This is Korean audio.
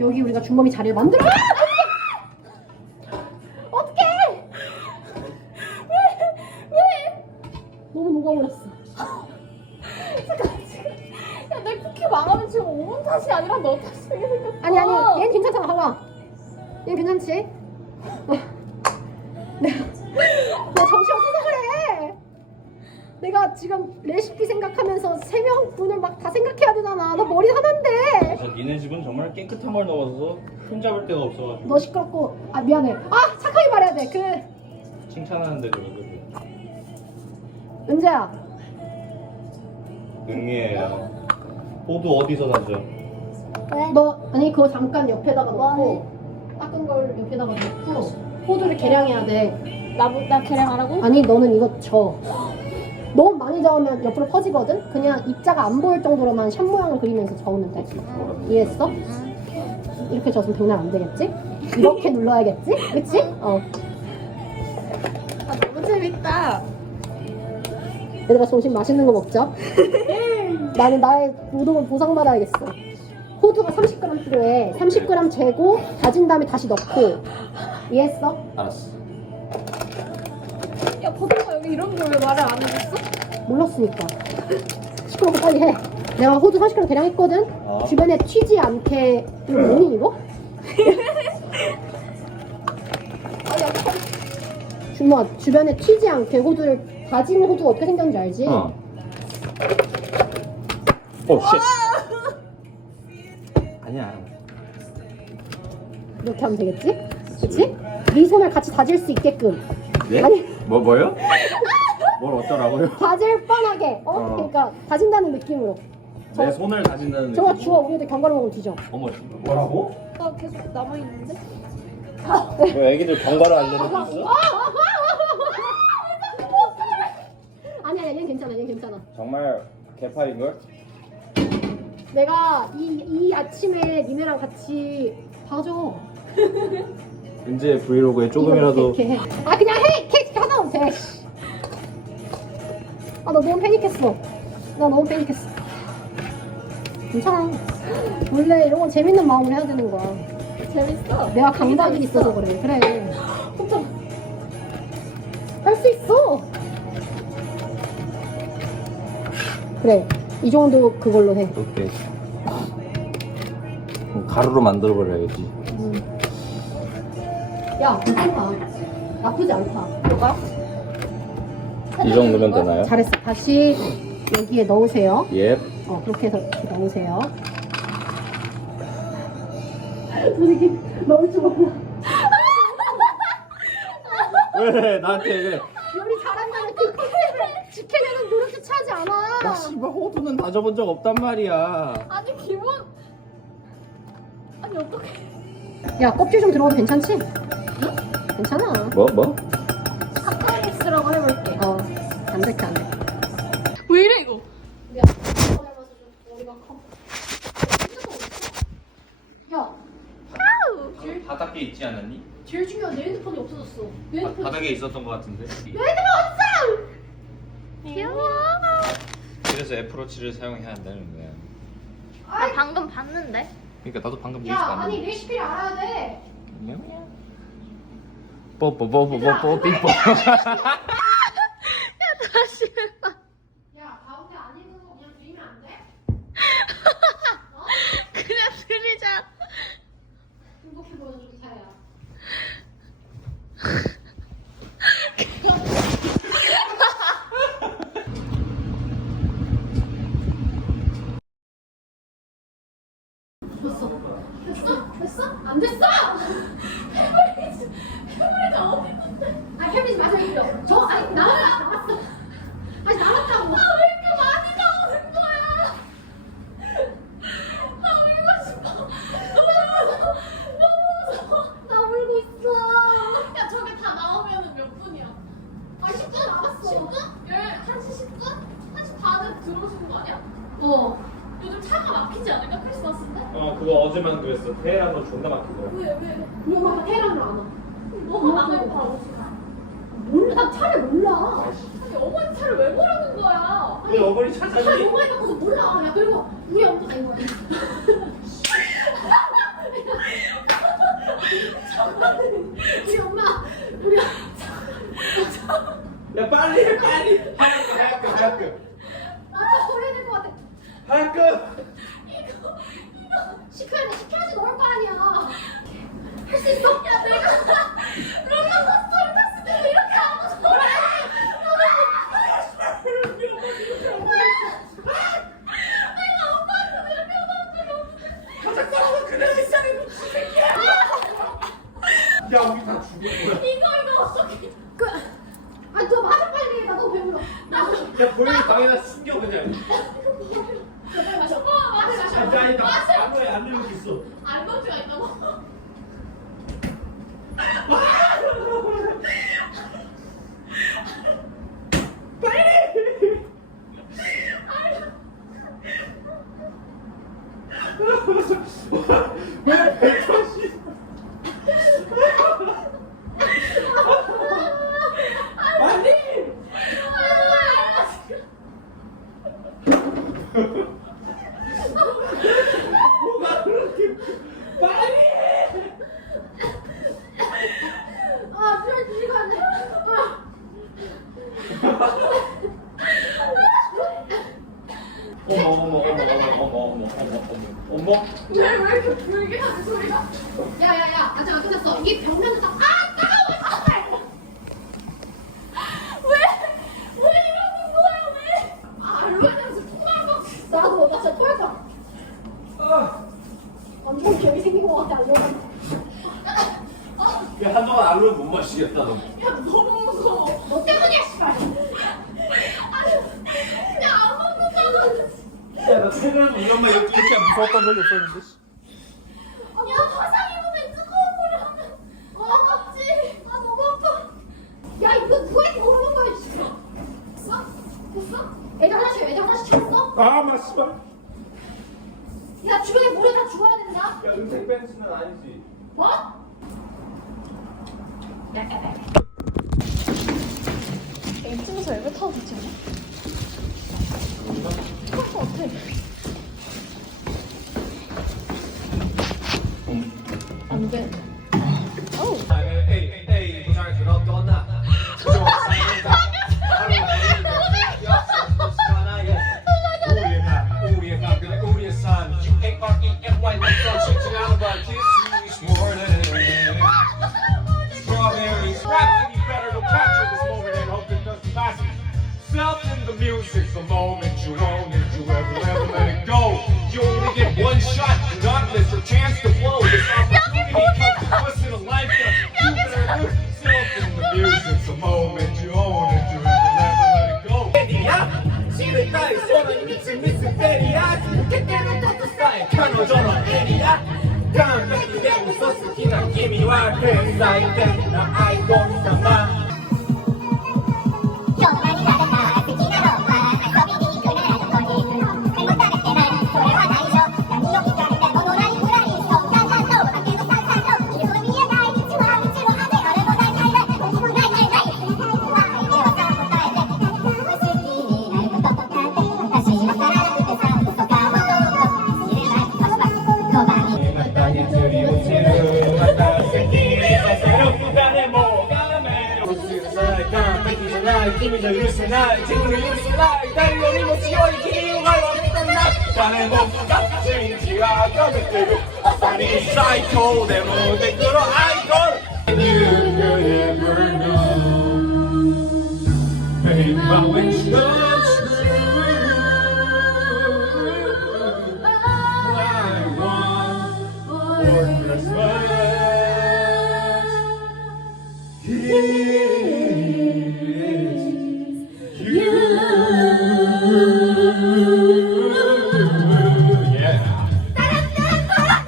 여기 우리가 중범이 자리를 만들어. 아! 어떡해! 어떡해! 왜? 왜? 너무 녹아버렸어. 잠깐 지금 야내 쿠키 망하면 지금 오문 탓이 아니라 너 탓이게 생겼어 아니 아니 얘는 괜찮잖아 봐봐. 얘는 괜찮지? 내가 나 정신 없어서 그래. 내가 지금 레시피 생각하면서 세 명 분을 막 다 생각해야 되잖아. 나 머리 하나인데. 그래서 니네 집은 정말 깨끗한 걸 넣어서 흠잡을 데가 없어가지고 너 시끄럽고 아 미안해. 아 착하게 말해야 돼. 그 칭찬하는데 그래 그래 은재야. 응이에요 호두 어디서 샀죠? 너 아니 그거 잠깐 옆에다가 놓고 닦은 걸 옆에다가 놓고 호두를 계량해야 돼. 나나 뭐, 계량 안 하고? 아니 너는 이거 져. 너무 많이 저으면 옆으로 퍼지거든. 그냥 입자가 안 보일 정도로만 샷 모양을 그리면서 저으면 돼. 이해했어? 이렇게 져서면 백날 안 되겠지? 이렇게 눌러야겠지? 그치? 어. 아 너무 재밌다 얘들아 점심 맛있는 거 먹자. 나는 나의 노동을 보상받아야겠어. 호두가 30g 필요해. 30g 재고 다진 다음에 다시 넣고. 이해했어? 알았어 이런 걸 왜 말을 안 해줬어? 몰랐으니까. 시끄럽고 빨리 해. 내가 호두 30g 대량 했거든. 어. 주변에 튀지 않게 이거 뭐니 이거? 아 약간 준모아 주변에 튀지 않게 호두를 다진 호두가 어떻게 생겼는지 알지? 어. 오 쉣. 아니야. 이렇게 하면 되겠지? 그치? 네 손을 같이 다질 수 있게끔 네? 아니. 뭐 뭐요? 뭘 어쩌라고요? 다질 뻔하게 어? 어. 그러니까 다진다는 느낌으로 내 손을 다진다는 저거 느낌. 주워 우리들 견과류 먹으면 뒤져 어머 뭐라고? 나 계속 남아 있는데? 뭐 애기들 견과류 안 되는 거 있어? 아니 아니 얘는 괜찮아 얘는 괜찮아 정말 개파인 걸? 내가 이, 이 아침에 니네랑 같이 봐줘 은재 브이로그에 조금이라도 이렇게 해. 아 그냥 해! 케이크 하나 돼. 아 나 너무 패닉했어. 나 너무 패닉했어. 괜찮아. 원래 이런 건 재밌는 마음으로 해야 되는 거야. 재밌어 내가 강박이 있어서 그래. 그래. 혼자 할 수 있어. 그래. 이 정도 그걸로 해. 오케이. 가루로 만들어 버려야지. 음. 야, 괜찮다. 나쁘지 않다. 뭐가? 이 정도면 되나요? 잘했어. 다시 여기에 넣으세요. 예. 어, 그렇게 해서 이렇게 넣으세요. 선생님, 넣을 줄 몰라. 왜 나한테 그래? 요리 잘한다는 그 컨셉을 지키려는 노력조차 하지 않아. 나 씨발 호두는 다져본 적 없단 말이야. 아니 기본 아니 어떡해 야, 껍질 좀 들어가도 괜찮지? 괜찮아. 뭐 뭐? 카카오믹스라고 해볼게 어, 안 될게 안 돼. 왜 이래 이거 바닥에 있지 않았니? 제일 중요한 내 핸드폰이 없어졌어. 내 핸드폰 바닥에 있었던 것 같은데. 귀여워 그래서 애플워치를 사용해야 한다는 거야. 나 방금 봤는데 그러니까 나도 방금 뉴스 야, 아니. 레시피를 알아야 돼. 뽀뽀뽀뽀뽀뽀 삐뽀. 다시 야, 가운데 안 있는 거 그냥 드리면 안 돼? 그냥 들이자 행복해 보여줘, 기사야. 됐어. 됐어? 됐어? 안 됐어! 나는 그랬어. 테헤란은 존나 막히고. 왜 왜? 엄마가 태랑을 안 와. 너무 남의 바보. 몰라 차를 몰라. 아니 어머니 차를 왜 보라는 거야? 왜 어머니 차를 찾아니? 갖고서 몰라. 야 그리고 우리 엄마 아니 우리 엄마 우리 야 빨리 해 빨리. 하급 하급 하급. 아차 소리 될것 같아. 하급. 10kg면 10kg씩 넘을 거 아니야. 할 수 있어? 야, 내가 롤러코스터를 야, 우리 다 죽을 거야. 이거 이거 어떻게? 그, 아너 말을 빨리 해. 나너 배불러. 나. 야 본인 방에다 숨겨 그냥. 어, 맞아, 맞아. 아니, 아니, 나 안에 안 들고 있어. 알버트가 있다고? 빨리! 왜? 야, 야, 야, 아직 안 끝났어. 이 벽면은 다, 아, 따가워, 정말! 왜? 왜 이러는 거야, 왜? 아, 얼마나 돼서 토할 거. 나도, 나 진짜 토할 거. 아. 완전 기억이 생긴 것 같아, 알려다. 야 한동안 알로 못 마시겠다 너. 야, 너무 무서워. 너 때문이야, 씨발. 아니, 그냥 아무것도 야나 최근에 우리 엄마 이렇게 이렇게 무서웠던 적이 없었는데. 씨. 왜 하나씩 찼어? 아 맞습니다. 야 주변에 물에 다 주워야 된다. 야 음색 벤츠는 아니지. 뭐? 야야야. 엠프에서 엘베 타고 붙잖아. you own and you ever, ever let it go. You only get one shot, not miss a chance to blow. This opportunity comes once in a lifetime. You better lose yourself in the a moment you own and you ever, ever let it go. 시를 따위 소란 미친 미친 때리야 죽게 때는 것도 싸인 간호전화 때리야 許せな自分の許すな痛いよりも強い君を笑ってたんだ誰もが信じは食てる朝に最高でもできるアイドル You could ever know Baby, my